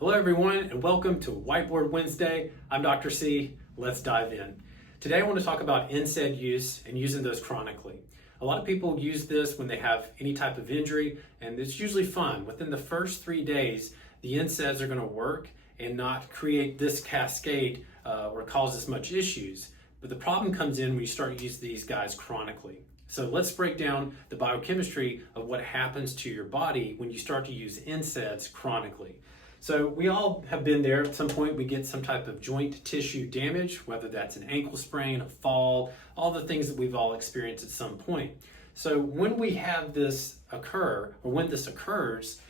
Hello everyone and welcome to Whiteboard Wednesday. I'm Dr. C. Let's dive in. Today I want to talk about NSAID use and using those chronically. A lot of people use this when they have any type of injury, and it's usually fun. Within the first 3 days, the NSAIDs are going to work and not create this cascade or cause as much issues. But the problem comes in when you start to use these guys chronically. So let's break down the biochemistry of what happens to your body when you start to use NSAIDs chronically. So we all have been there. At some point we get some type of joint tissue damage, whether that's an ankle sprain, a fall, all the things that we've all experienced at some point. So when we have this occur, or when this occurs,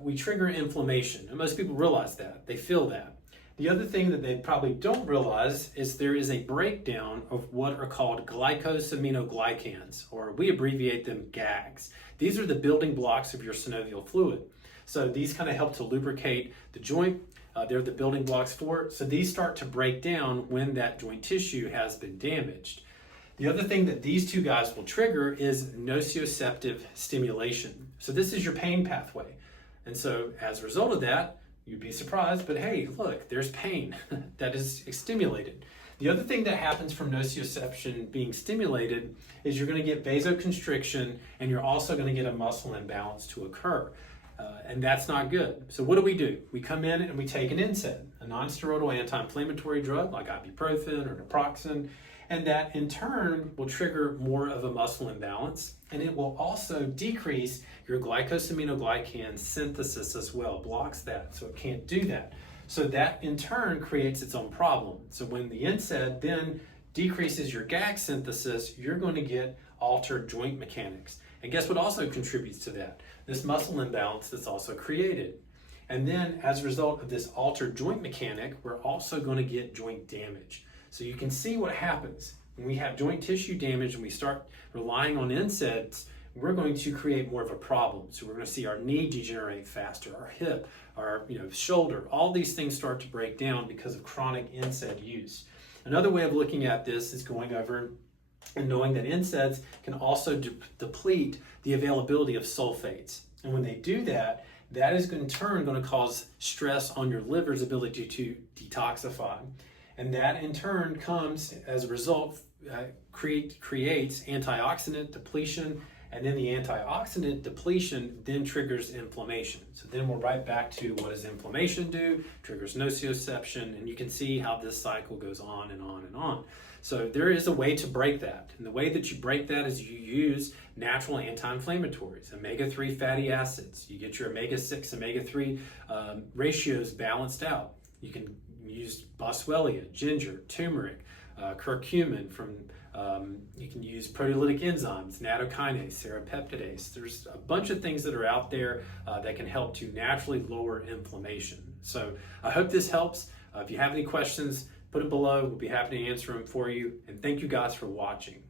we trigger inflammation. And most people realize that, they feel that. The other thing that they probably don't realize is there is a breakdown of what are called glycosaminoglycans, or we abbreviate them GAGs. These are the building blocks of your synovial fluid. So these kind of help to lubricate the joint. They're the building blocks for it. So these start to break down when that joint tissue has been damaged. The other thing that these two guys will trigger is nociceptive stimulation. So this is your pain pathway. And so as a result of that, you'd be surprised, but hey, look, there's pain that is stimulated. The other thing that happens from nociception being stimulated is you're going to get vasoconstriction, and you're also going to get a muscle imbalance to occur. And that's not good. So what do? We come in and we take an NSAID, a non-steroidal anti-inflammatory drug like ibuprofen or naproxen, and that in turn will trigger more of a muscle imbalance, and it will also decrease your glycosaminoglycan synthesis as well, blocks that, so it can't do that. So that in turn creates its own problem. So when the NSAID then decreases your GAG synthesis, you're going to get altered joint mechanics. And guess what also contributes to that? This muscle imbalance that's also created. And then as a result of this altered joint mechanic, we're also going to get joint damage. So you can see what happens when we have joint tissue damage and we start relying on NSAIDs. We're going to create more of a problem. So we're going to see our knee degenerate faster, our hip, our shoulder. All these things start to break down because of chronic NSAID use. Another way of looking at this is going over and knowing that NSAIDs can also deplete the availability of sulfates. And when they do that, that is in turn going to cause stress on your liver's ability to detoxify. And that in turn comes as a result, creates antioxidant depletion, and then the antioxidant depletion then triggers inflammation. So then we're right back to what does inflammation do? Triggers nociception, and you can see how this cycle goes on and on and on. So there is a way to break that. And the way that you break that is you use natural anti-inflammatories, omega-3 fatty acids. You get your omega-6, omega-3 ratios balanced out. You can use boswellia, ginger, turmeric, curcumin from, you can use proteolytic enzymes, nattokinase, serrapeptidase. There's a bunch of things that are out there that can help to naturally lower inflammation. So I hope this helps. If you have any questions, put it below. We'll be happy to answer them for you. And thank you guys for watching.